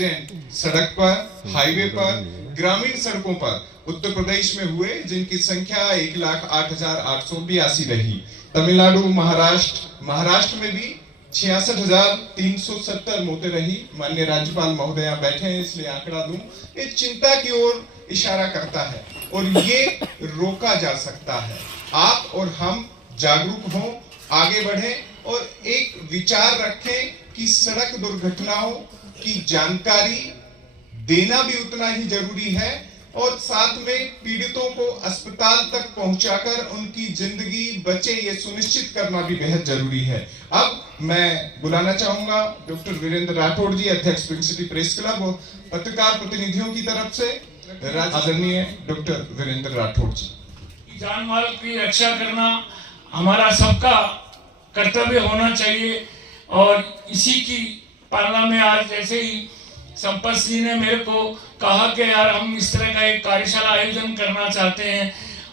Accident सड़क पर, highway पर, ग्रामीण सड़कों पर उत्तर प्रदेश में हुए, जिनकी संख्या 1,08,882 रही। तमिलनाडु, महाराष्ट्र में भी 66,370 मौतें रही। माननीय राज्यपाल महोदया बैठे हैं, इसलिए आंकड़ा दूं, ये चिंता की ओर इशारा करता है और ये रोका जा सकता है। आप और हम जागरूक हों, आगे बढ़ें और एक विचार रखें कि सड़क दुर्घटनाओं की जानकारी देना भी उतना ही जरूरी है और साथ में पीड़ितों को अस्पताल तक पहुंचाकर उनकी जिंदगी बचे ये सुनिश्चित करना भी बेहद जरूरी है। अब मैं बुलाना चाहूंगा डॉक्टर वीरेंद्र राठौड़ जी, अध्यक्ष पिंक सिटी प्रेस क्लब, और पत्रकार प्रतिनिधियों की तरफ से आदरणीय डॉक्टर वीरेंद्र राठौड़ जी। जान माल की रक्षा करना हमारा सबका कर्तव्य होना चाहिए और इसी की पालना में आज जैसे ही संपत जी ने मेरे को कहा कि यार हम इस तरह का एक कार्यशाला आयोजन करना चाहते हैं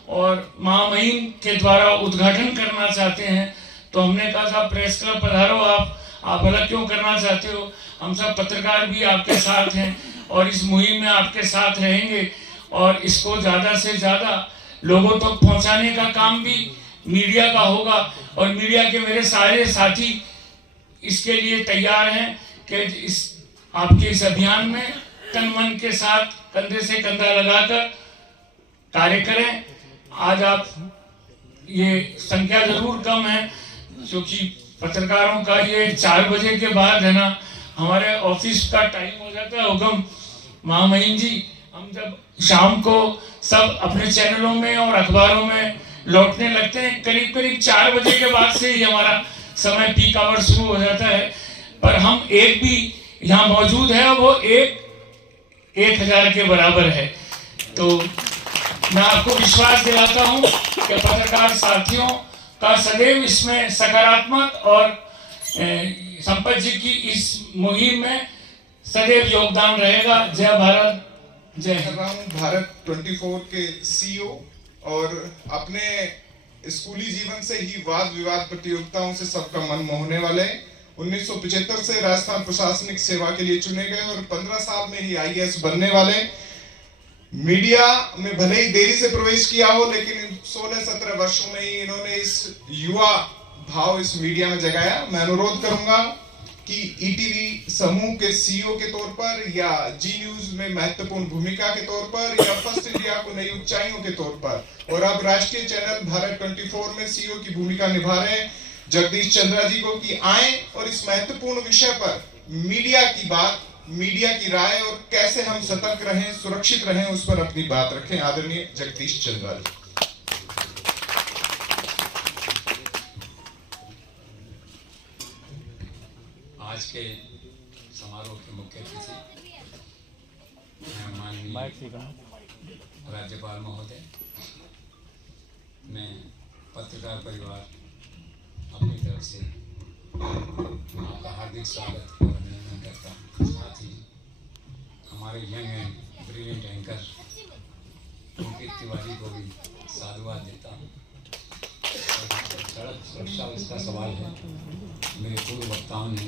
और महामहिम के द्वारा उद्घाटन करना चाहते हैं, तो हमने कहा साहब प्रेस क्लब पधारो, आप भला क्यों करना चाहते हो, हम सब पत्रकार भी आपके साथ हैं और इस मुहिम में आपके साथ रहेंगे और इसको ज़्यादा से ज़्यादा लोगों तक पहुंचाने का काम भी मीडिया का होगा और मीडिया के मेरे सारे साथी इसके लिए तैयार हैं कि इस आपके इस अभियान में तन मन के साथ कंधे से कंधा लगाकर कार्य करें। आज आप ये संख्या जरूर कम है क्योंकि पत्रकारों का ये 4 बजे के बाद है ना, हमारे ऑफिस का टाइम हो जाता है हुक्म महामहिम जी, हम जब शाम को सब अपने चैनलों में और अखबारों में लौटने लगते हैं, करीब करीब 4 बजे के बाद से ही हमारा समय पीक आवर शुरू हो जाता है, पर हम एक भी यहाँ मौजूद है वो 1,000 के बराबर है। तो मैं आपको विश्वास दिलाता हूँ कि पत्रकार साथियों का सदैव इसमें सकारात्मक और संपत जी की इस मुहिम में सदैव योगदान रहेगा। जय भारत, जय हिंद। भारत 24 के सीईओ और अपने स्कूली जीवन से ही वाद विवाद प्रतियोगिताओं से सबका मन मोहने वाले, 1975 से राजस्थान प्रशासनिक सेवा के लिए चुने गए और 15 साल में ही आईएएस बनने वाले, मीडिया में भले ही देरी से प्रवेश किया हो लेकिन 16-17 वर्षों में ही इन्होंने इस युवा भाव इस मीडिया में जगाया। मैं अनुरोध करूंगा कि ईटीवी समूह के सीईओ के तौर पर या जी न्यूज में महत्वपूर्ण भूमिका के तौर पर या फर्स्ट इंडिया को नई ऊंचाइयों के तौर पर और अब राष्ट्रीय चैनल भारत 24 में सीईओ की भूमिका निभा रहे जगदीश चंद्रा जी को कि आए और इस महत्वपूर्ण विषय पर मीडिया की बात, मीडिया की राय और कैसे हम सतर्क रहें, सुरक्षित रहें, उस पर अपनी बात रखें। आदरणीय जगदीश चंद्रा जी। आज के समारोह के मुख्य अतिथि माननीय राज्यपाल महोदय, मैं पत्रकार परिवार अपनी तरफ से आपका हार्दिक स्वागत और अभिनंदन करता हूँ। साथ ही हमारे young and brilliant anchor Ankit Tiwari को भी साधुवाद देता हूँ। सड़क सुरक्षा इसका सवाल है, मेरे पूर्व वक्ताओं ने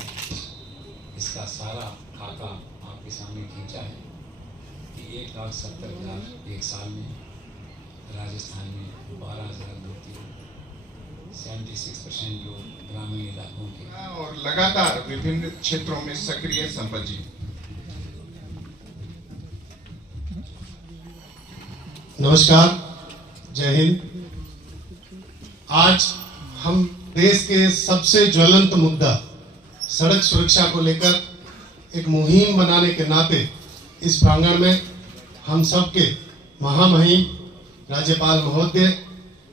इसका सारा खाका आपके सामने खींचा है कि 1,70,000 एक साल में राजस्थान में 12,000 मृत्यु, 76% लोग ग्रामीण इलाकों के और लगातार विभिन्न क्षेत्रों में सक्रिय। संपत जी। नमस्कार, जय हिंद। आज हम देश के सबसे ज्वलंत मुद्दा सड़क सुरक्षा को लेकर एक मुहिम बनाने के नाते इस प्रांगण में हम सबके महामहिम राज्यपाल महोदय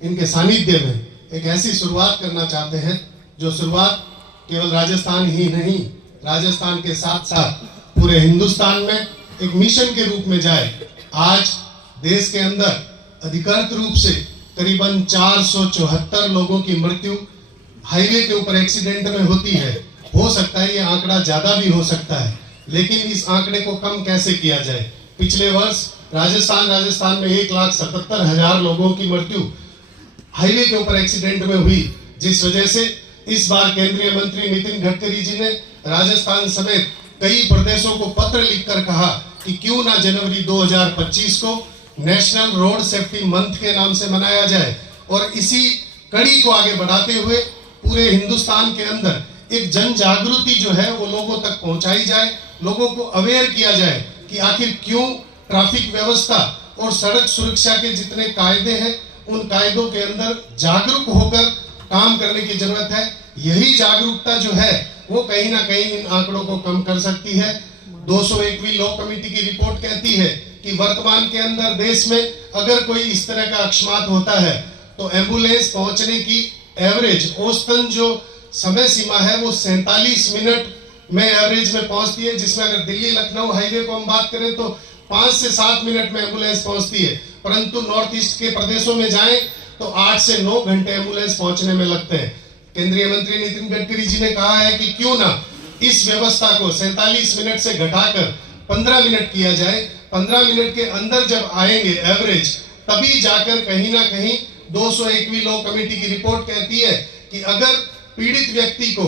इनके सानिध्य में एक ऐसी शुरुआत करना चाहते हैं जो शुरुआत केवल राजस्थान ही नहीं, राजस्थान के साथ साथ पूरे हिंदुस्तान में एक मिशन के रूप में जाए। आज देश के अंदर अधिकृत रूप से करीबन 474 लोगों की मृत्यु हाईवे के ऊपर एक्सीडेंट में होती है। हो सकता है ये आंकड़ा ज्यादा भी हो सकता है, लेकिन इस आंकड़े को कम कैसे किया जाए। पिछले वर्ष राजस्थान में 1,77,000 लोगों की मृत्यु हाईवे के ऊपर एक्सीडेंट में हुई, जिस वजह से इस बार केंद्रीय मंत्री नितिन गडकरी जी ने राजस्थान समेत कई प्रदेशों को पत्र लिखकर कहा कि क्यों ना जनवरी 2025 को नेशनल रोड सेफ्टी मंथ के नाम से मनाया जाए और इसी कड़ी को आगे बढ़ाते हुए पूरे हिंदुस्तान के अंदर एक जन जागृति जो है वो लोगों तक पहुंचाई जाए, लोगों को अवेयर किया जाए कि आखिर क्यों ट्रैफिक व्यवस्था और सड़क सुरक्षा के जितने कायदे हैं उन कायदों के अंदर जागरूक होकर काम करने की जरूरत है। यही जागरूकता जो है वो कहीं ना कहीं इन आंकड़ों को कम कर सकती है। 201वीं लॉ कमेटी की रिपोर्ट कहती है कि वर्तमान के अंदर देश में अगर कोई इस तरह का अकस्मात होता है तो एम्बुलेंस पहुंचने की एवरेज औसतन जो समय सीमा है वो 47 मिनट में एवरेज में पहुंचती है, जिसमें अगर दिल्ली लखनऊ हाईवे को हम बात करें तो 5 से 7 मिनट में एम्बुलेंस पहुंचती है, परंतु नॉर्थ ईस्ट के प्रदेशों में जाएं तो 8 से 9 घंटे एम्बुलेंस पहुंचने में लगते हैं। केंद्रीय मंत्री नितिन गडकरी जी ने कहा है कि क्यों ना इस व्यवस्था को 47 मिनट से घटाकर 15 मिनट किया जाए। 15 मिनट के अंदर जब आएंगे एवरेज, तभी जाकर कहीं ना कहीं 201वीं लॉ कमेटी की रिपोर्ट कहती है कि अगर पीड़ित व्यक्ति को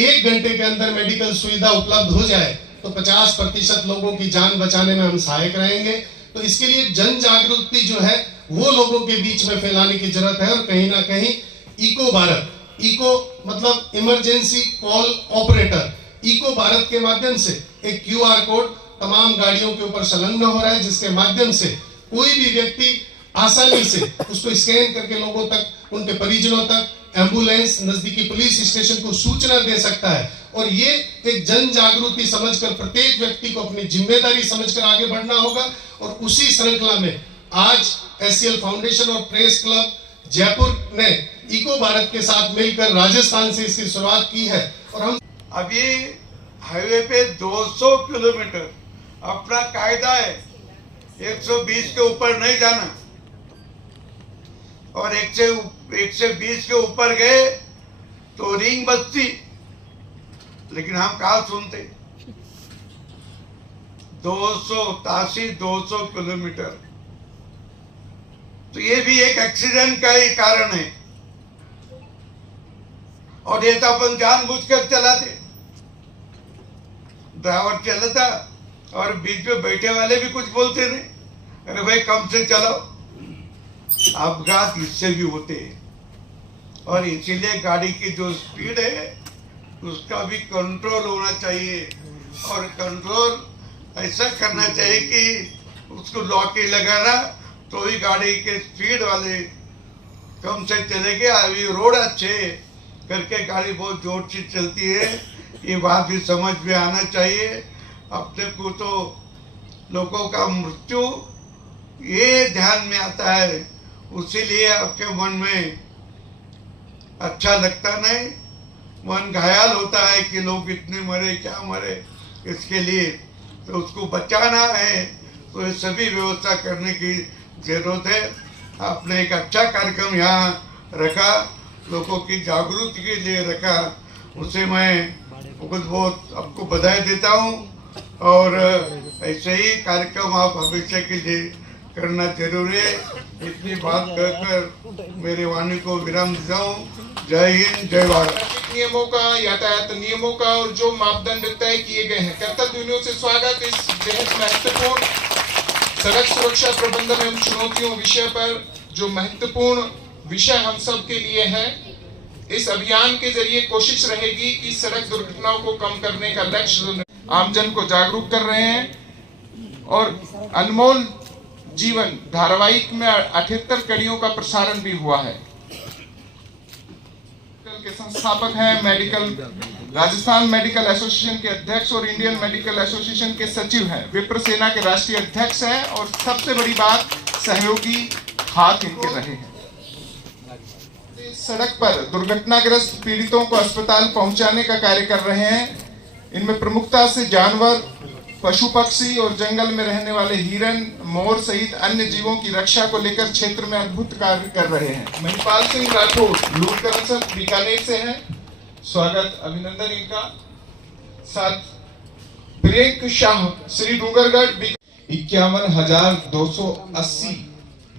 1 घंटे के अंदर मेडिकल सुविधा उपलब्ध हो जाए तो 50% लोगों की जान बचाने में हम सहायक रहेंगे। तो इसके लिए जन जागृति जो है वो लोगों के बीच में फैलाने की जरूरत है और कहीं ना कहीं इको भारत, इको मतलब emergency call operator, eco Bharat के माध्यम से एक QR कोड तमाम गाड़ियों के ऊपर संलग्न हो रहा है, जिसके माध्यम से कोई भी व्यक्ति आसानी से उसको स्कैन करके लोगों तक, उनके परिजनों तक, एम्बुलेंस, नजदीकी पुलिस स्टेशन को सूचना दे सकता है। और ये एक जन जागृति समझकर प्रत्येक व्यक्ति को अपनी जिम्मेदारी समझकर आगे बढ़ना होगा। और उसी श्रृंखला में आज SCL फाउंडेशन और प्रेस क्लब जयपुर ने इको भारत के साथ मिलकर राजस्थान से इसकी शुरुआत की है। और हम अभी हाईवे पे 200 किलोमीटर अपना कायदा है, 120 के ऊपर नहीं जाना, और 120 के ऊपर गए तो रिंग बजती, लेकिन हम कहाँ सुनते। 200 किलोमीटर, तो ये भी एक एक्सीडेंट का ही कारण है। और ये तो अपन जानबूझकर चलाते, ड्राइवर चलाता और बीच में बैठे वाले भी कुछ बोलते नहीं, अरे भाई कम से चलाओ। अपघात इससे भी होते हैं और इसीलिए गाड़ी की जो स्पीड है उसका भी कंट्रोल होना चाहिए। और कंट्रोल ऐसा करना चाहिए कि उसको लॉक ही लगाना तो ही गाड़ी के स्पीड वाले कम से चलेंगे। अभी रोड अच्छे करके गाड़ी बहुत जोर से चलती है, ये बात भी समझ में आना चाहिए। अपने को तो लोगों का मृत्यु ये ध्यान में आता है, उसीलिए आपके मन में अच्छा लगता नहीं, मन घायल होता है कि लोग इतने मरे, क्या मरे, इसके लिए तो उसको बचाना है। तो ये सभी व्यवस्था करने की जरूरत है। आपने एक अच्छा कार्यक्रम यहाँ रखा, लोगों की जागृति के लिए रखा, उसे मैं बहुत आपको बधाई देता हूँ। और ऐसे ही कार्यक्रम आप भविष्य के लिए करना जरूरी है। इतनी बात कहकर मेरे वाणी को विराम देता हूँ। जय हिंद, जय भारत। नियमों का, यातायात नियमों का और जो मापदंड तय किए गए हैं, कर्तव्य यूनियों से स्वागत इस बेहद महत्वपूर्ण सड़क सुरक्षा प्रबंधन एवं चुनौतियों विषय पर जो महत्वपूर्ण विषय हम सब के लिए है। इस अभियान के जरिए कोशिश रहेगी कि सड़क दुर्घटनाओं को कम करने का लक्ष्य आमजन को जागरूक कर रहे हैं। और अनमोल जीवन धारावाहिक में 78 कड़ियों का प्रसारण भी हुआ है। के संस्थापक हैं, राजस्थान मेडिकल एसोसिएशन के अध्यक्ष और इंडियन मेडिकल एसोसिएशन के सचिव हैं, विप्र सेना के राष्ट्रीय अध्यक्ष हैं और सबसे बड़ी बात सहयोगी हाथ इनके रहे हैं। सड़क पर दुर्घटनाग्रस्त पीड़ितों को अस्पताल पहुंचाने का कार्य कर रहे हैं। इनमें प्रमुखता से जानवर, पशु पक्षी और जंगल में रहने वाले हिरन, मोर सहित अन्य जीवों की रक्षा को लेकर क्षेत्र में अद्भुत कार्य कर रहे हैं। महिपाल सिंह राठौर लूटकरन बीकानेर से हैं, स्वागत अभिनंदन इनका। साथ प्रियंक शाह श्री डूंगरगढ़ 51,280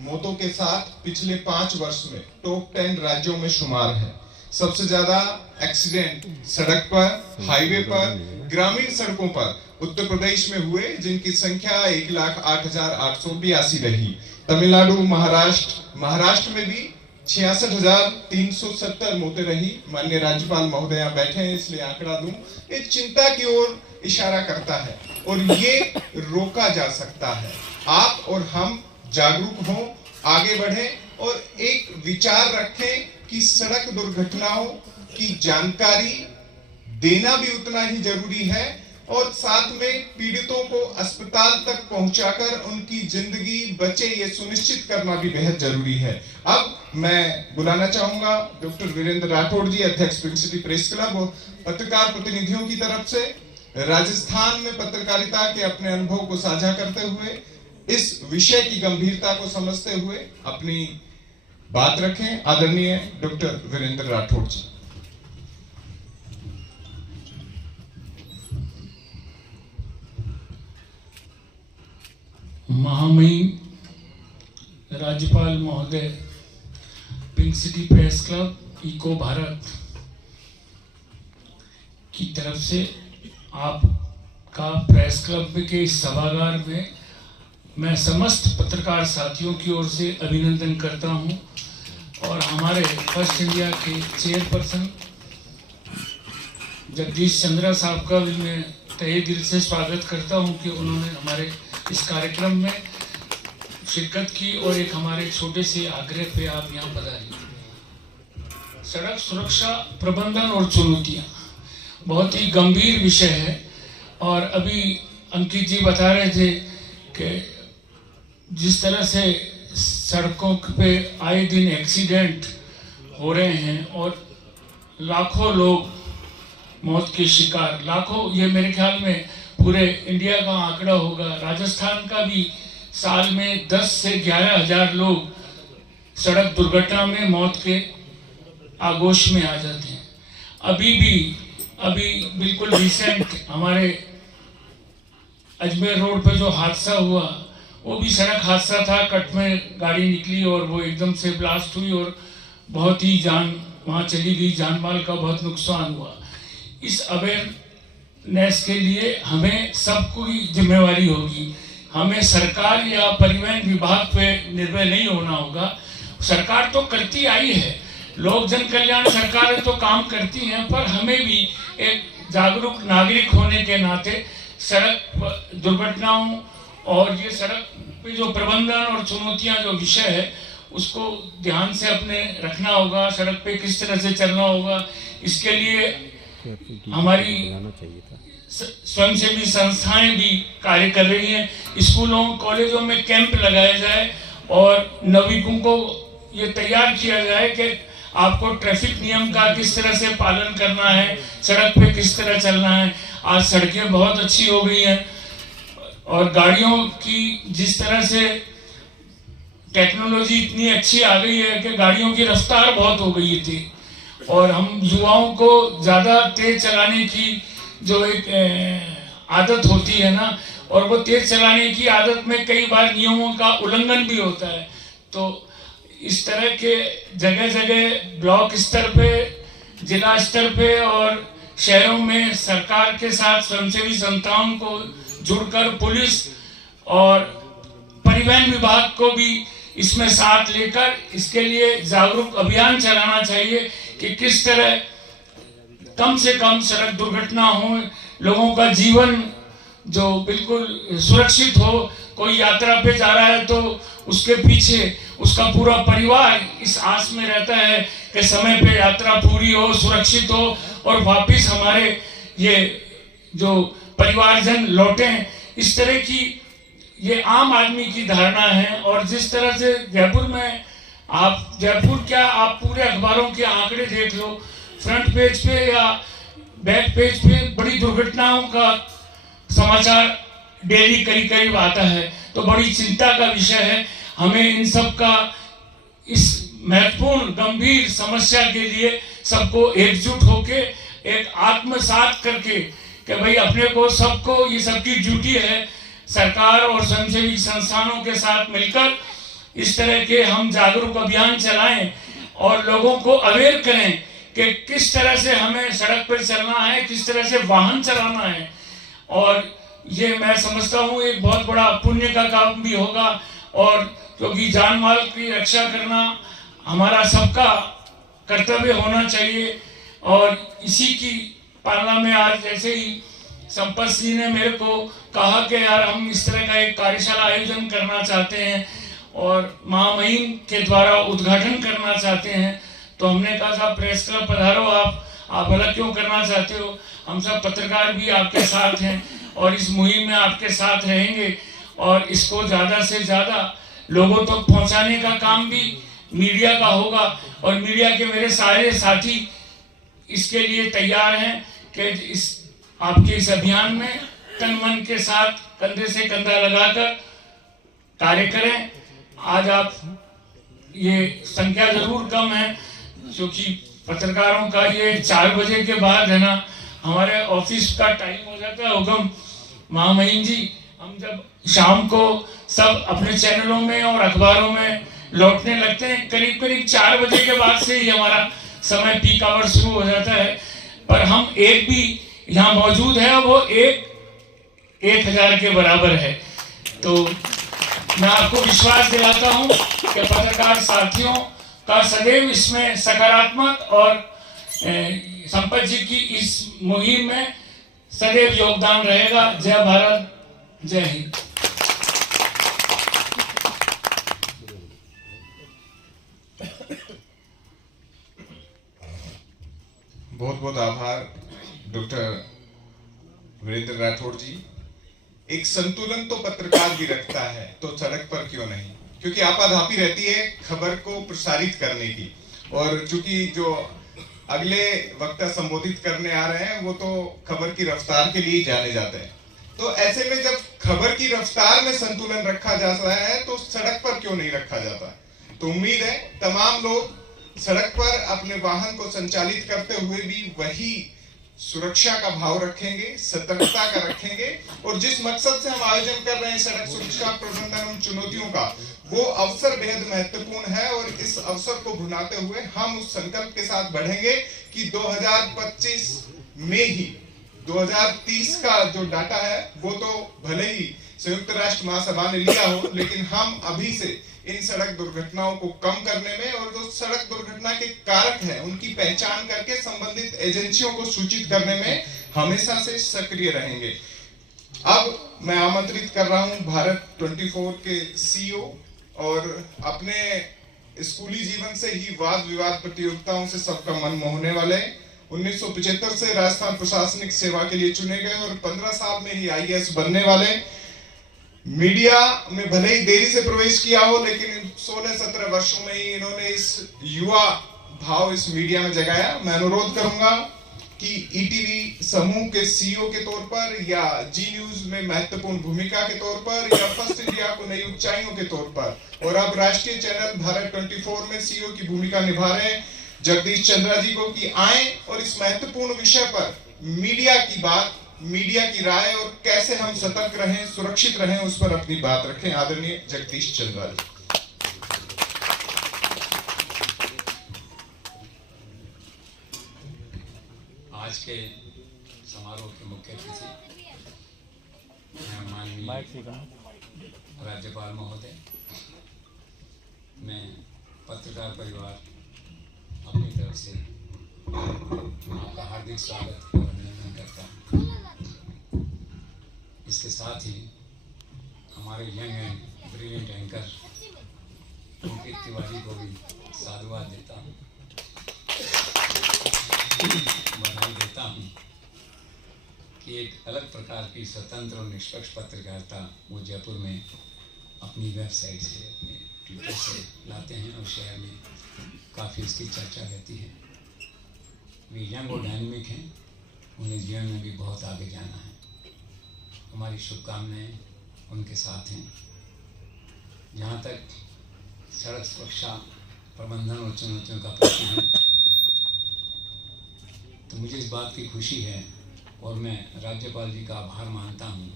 मौतों के साथ पिछले 5 वर्ष में टॉप 10 राज्यों में शुमार है। सबसे ज्यादा एक्सीडेंट सड़क पर, हाईवे पर, ग्रामीण सड़कों पर उत्तर प्रदेश में हुए, जिनकी संख्या 1,08,882 रही। तमिलनाडु, महाराष्ट्र में भी 66,370 मौतें रही। माननीय राज्यपाल महोदया बैठे हैं, इसलिए आंकड़ा दूं, ये चिंता की ओर इशारा करता है और ये रोका जा सकता है। आप और हम जागरूक हों, आगे बढ़ें और एक विचार रखें कि सड़क दुर्घटनाओं की जानकारी देना भी उतना ही जरूरी है और साथ में पीड़ितों को अस्पताल तक पहुंचाकर उनकी जिंदगी बचे ये सुनिश्चित करना भी बेहद जरूरी है। अब मैं बुलाना चाहूंगा डॉक्टर वीरेंद्र राठौड़ जी, अध्यक्ष पिंक सिटी प्रेस क्लब, और पत्रकार प्रतिनिधियों की तरफ से राजस्थान में पत्रकारिता के अपने अनुभव को साझा करते हुए, इस विषय की गंभीरता को समझते हुए अपनी बात रखें। आदरणीय डॉक्टर वीरेंद्र राठौड़ जी। महामहिम राज्यपाल महोदय, pink city press club, eco Bharat की तरफ से आपका प्रेस क्लब के इस सभागार में मैं समस्त पत्रकार साथियों की ओर से अभिनंदन करता हूं और हमारे फर्स्ट इंडिया के चेयरपर्सन जगदीश चंद्रा साहब का भी मैं तहे दिल से स्वागत करता हूं कि उन्होंने हमारे इस कार्यक्रम में शिरकत की और एक हमारे छोटे से आग्रह पे आप यहाँ पधारे। सड़क सुरक्षा प्रबंधन और चुनौतियाँ बहुत ही गंभीर विषय है और अभी अंकित जी बता रहे थे कि जिस तरह से सड़कों पे आए दिन एक्सीडेंट हो रहे हैं और लाखों लोग मौत के शिकार, लाखों, ये मेरे ख्याल में पूरे इंडिया का आंकड़ा होगा। राजस्थान का भी साल में 10 से 11,000 लोग सड़क दुर्घटना में मौत के आगोश में आ जाते हैं। अभी बिल्कुल रिसेंट हमारे अजमेर रोड पे जो हादसा हुआ वो भी सड़क हादसा था। कट में गाड़ी निकली और वो एकदम से ब्लास्ट हुई और बहुत ही जान वहाँ चली गई, जान माल का बहुत नुकसान हुआ। इस अवेयरनेस के लिए हमें सबकी जिम्मेवारी होगी। हमें सरकार या परिवहन विभाग पे निर्भर नहीं होना होगा। सरकार तो करती आई है, लोक जन कल्याण सरकार तो काम करती है, पर हमें भी एक जागरूक नागरिक होने के नाते सड़क दुर्घटनाओं और ये सड़क पे जो प्रबंधन और चुनौतियां जो विषय है उसको ध्यान से अपने रखना होगा। सड़क पे किस तरह से चलना होगा, इसके लिए हमारी स्वयंसेवी संस्थाएं भी कार्य कर रही हैं। स्कूलों कॉलेजों में कैंप लगाया जाए और नागरिकों को ये तैयार किया जाए कि आपको ट्रैफिक नियम का किस तरह से पालन करना है, सड़क पे किस तरह चलना है। आज सड़कें बहुत अच्छी हो गई हैं और गाड़ियों की जिस तरह से टेक्नोलॉजी इतनी अच्छी आ गई है कि गाड़ियों की रफ्तार बहुत हो गई थी और हम युवाओं को ज़्यादा तेज चलाने की जो एक आदत होती है ना, और वो तेज चलाने की आदत में कई बार नियमों का उल्लंघन भी होता है। तो इस तरह के जगह जगह ब्लॉक स्तर पे, जिला स्तर पे और शहरों में सरकार के साथ स्वयंसेवी संस्थाओं को जुड़कर पुलिस और परिवहन विभाग को भी इसमें साथ लेकर इसके लिए जागरूक अभियान चलाना चाहिए कि किस तरह कम से कम सड़क दुर्घटना हो, लोगों का जीवन जो बिल्कुल सुरक्षित हो। कोई यात्रा पे जा रहा है तो उसके पीछे उसका पूरा परिवार इस आस में रहता है कि समय पे यात्रा पूरी हो, सुरक्षित हो और वापस हमारे ये जो परिवारजन लौटें। इस तरह की ये आम आदमी की धारणा है। और जिस तरह से जयपुर में, आप जयपुर क्या, आप पूरे अखबारों के आंकड़े देख लो, फ्रंट पेज पे या बैक पेज पे बड़ी दुर्घटनाओं का समाचार डेली करीब आता है। तो बड़ी चिंता का विषय है। हमें इन सब का, इस महत्वपूर्ण गंभीर समस्या के लिए सबको एकजुट होके एक आत्मसात करके कि भाई अपने को, सबको ये सबकी ड्यूटी है, सरकार और स्वयंसेवी संस्थानों के साथ मिलकर इस तरह के हम जागरूक अभियान चलाएं और लोगों को अवेयर करें कि किस तरह से हमें सड़क पर चलना है, किस तरह से वाहन चलाना है। और ये मैं समझता हूँ एक बहुत बड़ा पुण्य का काम भी होगा, और क्योंकि जान माल की रक्षा करना हमारा सबका कर्तव्य होना चाहिए। और इसी की पालना में आज जैसे ही संपत जी ने मेरे को कहा कि यार हम इस तरह का एक कार्यशाला आयोजन करना चाहते हैं और महामहिम के द्वारा उद्घाटन करना चाहते हैं, तो हमने कहा साहब प्रेस क्लब पधारो, आप भला क्यों करना चाहते हो, हम सब पत्रकार भी आपके साथ हैं और इस मुहिम में आपके साथ रहेंगे और इसको ज़्यादा से ज़्यादा लोगों तक पहुंचाने का काम भी मीडिया का होगा। और मीडिया के मेरे सारे साथी इसके लिए तैयार हैं कि इस आपके इस अभियान में तन मन के साथ कंधे से कंधा लगाकर कार्य करें। आज आप ये संख्या जरूर कम है क्योंकि पत्रकारों का ये 4 बजे के बाद है ना, हमारे ऑफिस का टाइम हो जाता है हुक्म महामहिम जी, हम जब शाम को सब अपने चैनलों में और अखबारों में लौटने लगते हैं, करीब करीब 4 बजे के बाद से ही हमारा समय पीक आवर शुरू हो जाता है। पर हम एक भी यहाँ मौजूद है, वो 1000 के बराबर है। तो मैं आपको विश्वास दिलाता हूँ कि पत्रकार साथियों का सदैव इसमें सकारात्मक और संपत जी की इस मुहिम में सदैव योगदान रहेगा। जय भारत, जय हिंद। बहुत बहुत आभार डॉक्टर वीरेंद्र राठौड़ जी। एक संतुलन तो पत्रकार भी रखता है, तो सड़क पर क्यों नहीं, क्योंकि आपाधापी रहती है खबर को प्रसारित करने की। और चूंकि जो अगले वक्ता संबोधित करने आ रहे हैं वो तो खबर की रफ्तार के लिए जाने जाते हैं, तो ऐसे में जब खबर की रफ्तार में संतुलन रखा जा रहा है तो सड़क पर क्यों नहीं रखा जाता। तो उम्मीद है तमाम लोग सड़क पर अपने वाहन को संचालित करते हुए भी वही सुरक्षा का भाव रखेंगे, सतर्कता का रखेंगे। और जिस मकसद से हम आयोजन कर रहे हैं सड़क सुरक्षा प्रबंधन उन चुनौतियों का, वो अवसर बेहद महत्वपूर्ण है। और इस अवसर को भुनाते हुए हम उस संकल्प के साथ बढ़ेंगे कि 2025 में ही 2030 का जो डाटा है वो तो भले ही संयुक्त राष्ट्र महासभा ने लिया हो, लेकिन हम अभी से इन सड़क दुर्घटनाओं को कम करने में और जो सड़क दुर्घटना के कारक हैं उनकी पहचान करके संबंधित एजेंसियों को सूचित करने में हमेशा से सक्रिय रहेंगे। अब मैं आमंत्रित कर रहा हूं भारत 24 के सीईओ और अपने स्कूली जीवन से ही वाद विवाद प्रतियोगिताओं से सबका मन मोहने वाले, 1975 से राजस्थान प्रशासनिक सेवा के लिए चुने गए और 15 साल में ही आईएएस बनने वाले, मीडिया में भले ही देरी से प्रवेश किया हो लेकिन 16-17 वर्षों में ही इन्होंने इस युवा भाव इस मीडिया में जगाया। मैं अनुरोध करूंगा कि ईटीवी समूह के सीईओ के तौर पर या जी न्यूज में महत्वपूर्ण भूमिका के तौर पर या फर्स्ट इंडिया को नई ऊंचाइयों के तौर पर और अब राष्ट्रीय चैनल भारत 24 में सीईओ की भूमिका निभा रहे हैं जगदीश चंद्रा जी को कि आए और इस महत्वपूर्ण विषय पर मीडिया की बात, मीडिया की राय और कैसे हम सतर्क रहें, सुरक्षित रहें, उस पर अपनी बात रखें। आदरणीय जगदीश चंद्रा जी। आज के समारोह के मुख्य अतिथि माननीय राज्यपाल महोदय, मैं पत्रकार परिवार अपनी तरफ से आपका हार्दिक स्वागत और अभिनंदन करता हूँ। इसके साथ ही हमारे young and brilliant anchor Ankit Tiwari को भी साधुवाद देता हूँ, बधाई देता हूँ कि एक अलग प्रकार की स्वतंत्र और निष्पक्ष पत्रकारिता वो जयपुर में अपनी वेबसाइट से, अपने ट्विटर से लाते हैं और शहर में काफ़ी इसकी चर्चा रहती है। वे यंग और डायनेमिक हैं, उन्हें जीवन में भी बहुत आगे जाना है। हमारी शुभकामनाएं उनके साथ हैं। जहाँ तक सड़क सुरक्षा प्रबंधन और चुनौतियों का प्रश्न है, तो मुझे इस बात की खुशी है और मैं राज्यपाल जी का आभार मानता हूँ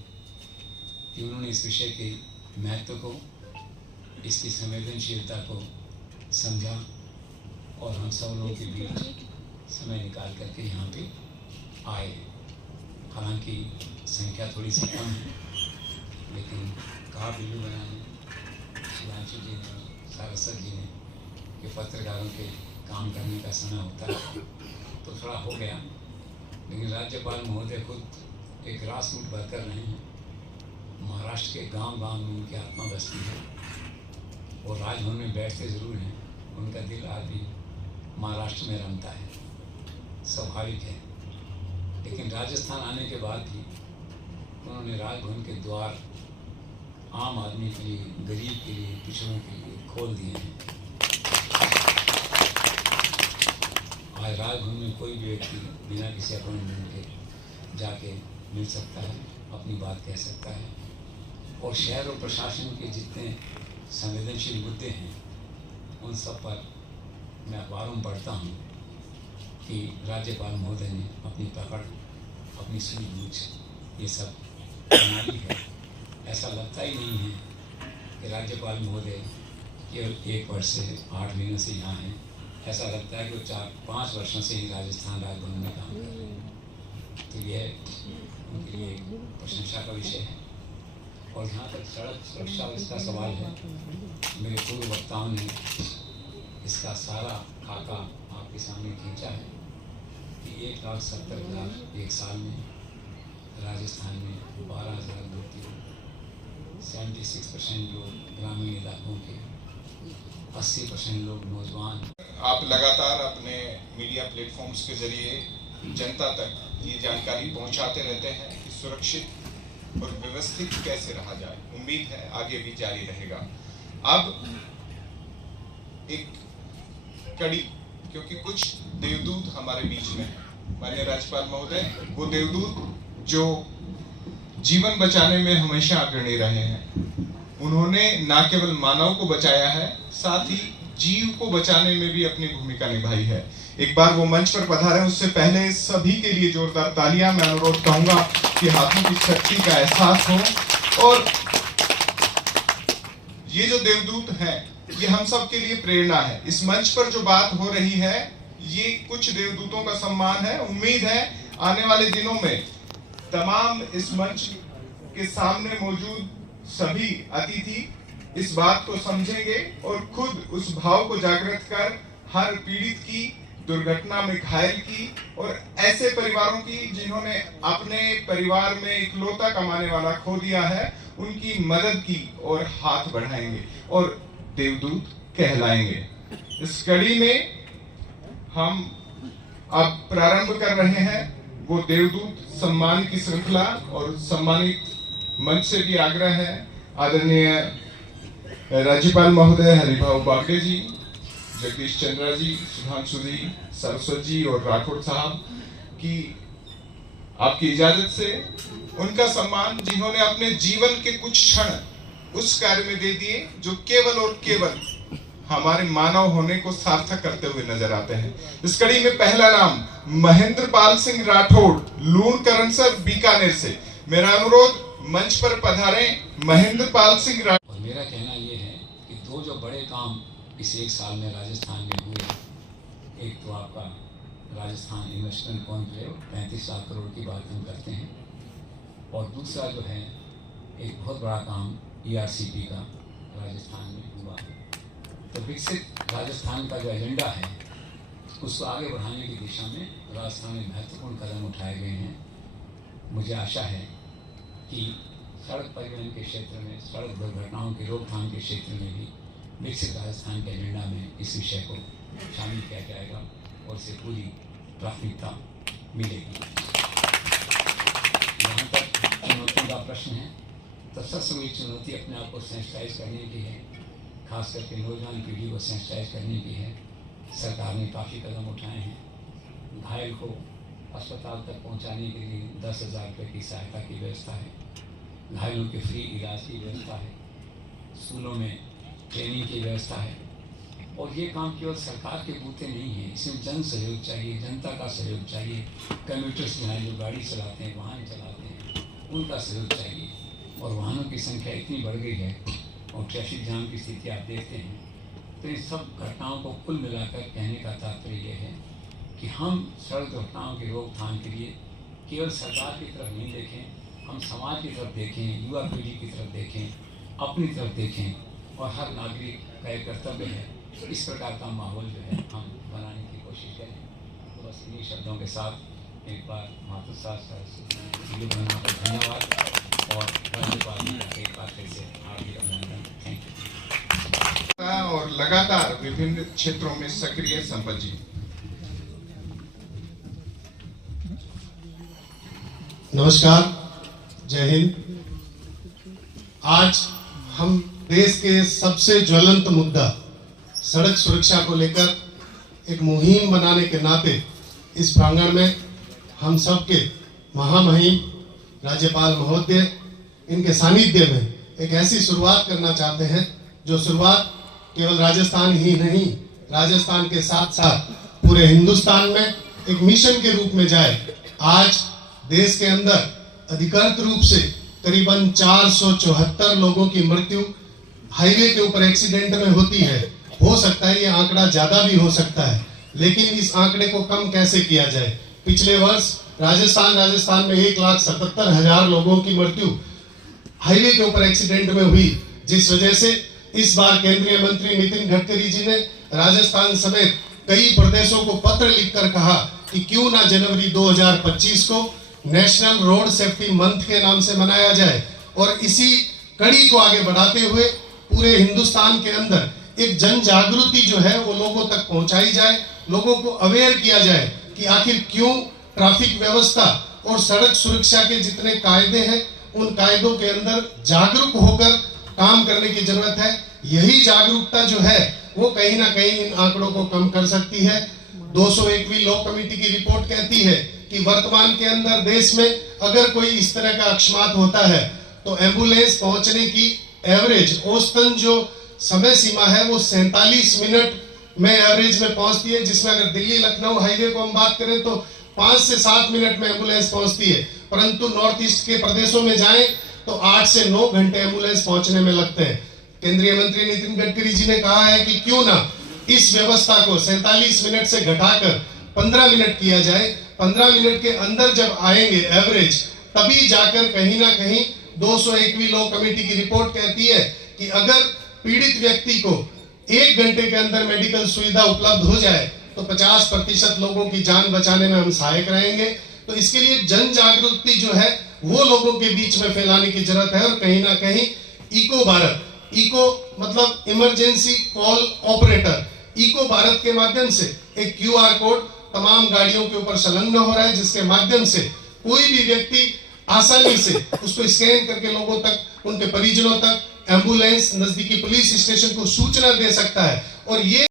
कि उन्होंने इस विषय के महत्व को, इसकी संवेदनशीलता को समझा और हम सब लोगों के बीच समय निकाल करके यहाँ पे आए। हालांकि संख्या थोड़ी सी कम है, लेकिन कहा वीडियो बनाने शिवांशु जी ने, सारस्वत जी ने कि पत्रकारों के काम करने का समय होता है तो थोड़ा हो गया। लेकिन राज्यपाल महोदय खुद एक ग्रास रूट वर्कर रहे हैं। महाराष्ट्र के गांव-गांव में उनकी आत्मा बसती है और राजभवन में बैठते ज़रूर हैं, उनका दिल आज भी महाराष्ट्र में रमता है, स्वाभाविक है। लेकिन राजस्थान आने के बाद भी उन्होंने राजभवन के द्वार आम आदमी के लिए, गरीब के लिए, पिछड़ों के लिए खोल दिए हैं। आज राजभवन में कोई भी व्यक्ति बिना किसी अपॉइंटमेंट के जाके मिल सकता है, अपनी बात कह सकता है। और शहर और प्रशासन के जितने संवेदनशील मुद्दे हैं उन सब पर मैं अखबारों में पढ़ता हूँ कि राज्यपाल महोदय ने अपनी पकड़, अपनी सूझबूझ ये सब बना ली है। ऐसा लगता ही नहीं है कि राज्यपाल महोदय केवल 1 वर्ष से 8 महीनों से यहाँ हैं। ऐसा लगता है कि वो 4-5 वर्षों से ही राजस्थान राजभवन में काम कर रहे हैं। तो यह उनके लिए प्रशंसा का विषय है। और जहाँ तक सड़क सुरक्षा इसका सवाल है, मेरे पूर्व वक्ताओं ने इसका सारा खाका आपके सामने खींचा है कि 1,70,000 एक साल में राजस्थान में 12,000 व्यक्ति, 76% लोग ग्रामीण इलाकों के, 80% लोग नौजवान। आप लगातार अपने मीडिया प्लेटफॉर्म्स के जरिए जनता तक ये जानकारी पहुंचाते रहते हैं कि सुरक्षित और व्यवस्थित कैसे रहा जाए। उम्मीद है आगे भी जारी रहेगा। अब एक कड़ी, क्योंकि कुछ देवदूत हमारे बीच में हैं। माननीय राज्यपाल महोदय वो देवदूत जो जीवन बचाने में हमेशा अग्रणी रहे हैं। उन्होंने न केवल मानव को बचाया है, साथ ही जीव को बचाने में भी अपनी भूमिका निभाई है। एक बार वो मंच पर पधारे, उससे पहले सभी के लिए जोरदार तालियां। मैं अनुरोध करूंगा कि हाथों की शक्ति का एहसास हो। और ये जो देवदूत हैं, ये हम सब के लिए प्रेरणा है। इस मंच पर जो बात हो रही है, ये कुछ देवदूतों का सम्मान है। उम्मीद है आने वाले दिनों में तमाम इस मंच के सामने मौजूद सभी अतिथि इस बात को समझेंगे और खुद उस भाव को जागृत कर हर पीड़ित की, दुर्घटना में घायल की और ऐसे परिवारों की जिन्होंने अपने परिवार में इकलौता कमाने वाला खो दिया है, उनकी मदद की और हाथ बढ़ाएंगे और देवदूत कहलाएंगे। इस कड़ी में हम अब प्रारंभ कर रहे हैं वो देवदूत सम्मान की श्रृंखला। और सम्मानित मंच से भी आग्रह है आदरणीय राज्यपाल महोदय हरिभाऊ बागड़े जी, जगदीश चंद्रा जी, सुधांशु जी, सरस्वत जी और राठौड़ साहब की आपकी इजाजत से उनका सम्मान, जिन्होंने अपने जीवन के कुछ क्षण उस कार्य में दे दिए जो केवल और केवल हमारे मानव होने को सार्थक करते हुए नजर आते हैं। इस कड़ी में पहला नाम महेंद्र पाल सिंह राठौड़, लूणकरणसर, बीकानेर से। मेरा अनुरोध मंच पर पधारे महेंद्र पाल सिंह राठौड़। और मेरा कहना यह है कि 2 जो बड़े काम इस 1 साल में राजस्थान में हुए, एक तो आपका राजस्थान इन्वेस्टमेंट कॉन्क्लेव 35 लाख करोड़ की बात हम करते हैं, और दूसरा जो है एक बहुत बड़ा काम ERCP का राजस्थान में हुआ। तो विकसित राजस्थान का जो एजेंडा है उसको आगे बढ़ाने की दिशा में राजस्थान में महत्वपूर्ण कदम उठाए गए हैं। मुझे आशा है कि सड़क परिवहन के क्षेत्र में, सड़क दुर्घटनाओं की रोकथाम के क्षेत्र में भी विकसित राजस्थान के एजेंडा में इस विषय को शामिल किया जाएगा और इसे पूरी प्राथमिकता मिलेगी। जहाँ तक चुनौतियों का प्रश्न है, तो सबसे बड़ी चुनौती अपने आप को सेंसिटाइज करने की है, खास करके नौजवान पीढ़ी को सेंसिटाइज करने की है। सरकार ने काफ़ी कदम उठाए हैं। घायल को अस्पताल तक पहुंचाने के लिए 10,000 रुपये की सहायता की व्यवस्था है, घायलों के फ्री इलाज की व्यवस्था है, स्कूलों में ट्रेनिंग की व्यवस्था है। और ये काम केवल सरकार के बूते नहीं है, इसमें जन सहयोग चाहिए, जनता का सहयोग चाहिए। कम्यूटर्स जो हैं, जो गाड़ी चलाते हैं, वाहन चलाते हैं, उनका सहयोग चाहिए। और वाहनों की संख्या इतनी बढ़ गई है और ट्रैफिक जाम की स्थिति आप देखते हैं। तो इन सब घटनाओं को कुल मिलाकर कहने का तात्पर्य यह है कि हम सड़क दुर्घटनाओं की रोकथाम के लिए केवल सरकार की तरफ नहीं देखें, हम समाज की तरफ देखें, युवा पीढ़ी की तरफ देखें, अपनी तरफ देखें और हर नागरिक का एक कर्तव्य है तो इस प्रकार का माहौल जो है हम बनाने की कोशिश करें। तो बस इन्हीं शब्दों के साथ एक बार माधव साहब पर धन्यवाद और राज्यपाल का एक बार फिर से हार्दिक अभिनंदन। Thank you. और लगातार विभिन्न क्षेत्रों में सक्रिय संपत जी। नमस्कार, जय हिंद। आज हम देश के सबसे ज्वलंत मुद्दा सड़क सुरक्षा को लेकर एक मुहिम बनाने के नाते इस प्रांगण में हम सबके महामहिम राज्यपाल महोदय इनके सानिध्य में एक ऐसी शुरुआत करना चाहते हैं जो शुरुआत केवल राजस्थान ही नहीं, राजस्थान के साथ साथ पूरे हिंदुस्तान में एक मिशन के रूप में जाए। आज देश के अंदर अधिकृत रूप से करीबन 474 लोगों की मृत्यु हाईवे के ऊपर एक्सीडेंट में होती है। हो सकता है ये आंकड़ा ज्यादा भी हो सकता है, लेकिन इस आंकड़े को कम कैसे किया जाए। पिछले वर्ष राजस्थान में 1,77,000 लोगों की मृत्यु हाईवे के ऊपर एक्सीडेंट में हुई, जिस वजह से इस बार केंद्रीय मंत्री नितिन गडकरी जी ने राजस्थान समेत कई प्रदेशों को पत्र लिखकर कहा कि क्यों ना जनवरी 2025 को नेशनल रोड सेफ्टी मंथ के नाम से मनाया जाए और इसी कड़ी को आगे बढ़ाते हुए पूरे हिंदुस्तान के अंदर एक जन जागृति जो है वो लोगों तक पहुंचाई जाए, लोगों को अवेयर किया जाए कि आखिर क्यों ट्रैफिक व्यवस्था और सड़क सुरक्षा के जितने कायदे हैं उन कायदों के अंदर जागरूक होकर काम करने की जरूरत है। यही जागरूकता जो है वो कहीं ना कहीं इन आंकड़ों को कम कर सकती है। 201वीं लॉ कमेटी की रिपोर्ट कहती है कि वर्तमान के अंदर देश में अगर कोई इस तरह का अकस्मात होता है तो एम्बुलेंस पहुंचने की एवरेज औसतन जो समय सीमा है वो 47 मिनट में एवरेज में पहुंचती है, जिसमें अगर दिल्ली लखनऊ हाईवे को हम बात करें तो 5 से 7 मिनट में एम्बुलेंस पहुंचती है, परंतु नॉर्थ ईस्ट के प्रदेशों में जाएं तो 8 से 9 घंटे एम्बुलेंस पहुंचने में लगते हैं। केंद्रीय मंत्री नितिन गडकरी जी ने कहा है कि क्यों ना इस व्यवस्था को 47 मिनट से घटाकर 15 मिनट किया जाए। 15 मिनट के अंदर जब आएंगे एवरेज, तभी जाकर कहीं ना कहीं 201वीं लॉ कमेटी की रिपोर्ट कहती है कि अगर पीड़ित व्यक्ति को 1 घंटे के अंदर मेडिकल सुविधा उपलब्ध हो जाए तो 50% लोगों की जान बचाने में हम सहायक रहेंगे। तो इसके लिए जन जागृति जो है वो लोगों के बीच में फैलाने की जरूरत है और कहीं ना कहीं इको भारत, इको मतलब emergency call operator, eco Bharat के माध्यम से एक QR कोड तमाम गाड़ियों के ऊपर संलग्न हो रहा है, जिसके माध्यम से कोई भी व्यक्ति आसानी से उसको स्कैन करके लोगों तक, उनके परिजनों तक, एम्बुलेंस, नजदीकी पुलिस स्टेशन को सूचना दे सकता है। और ये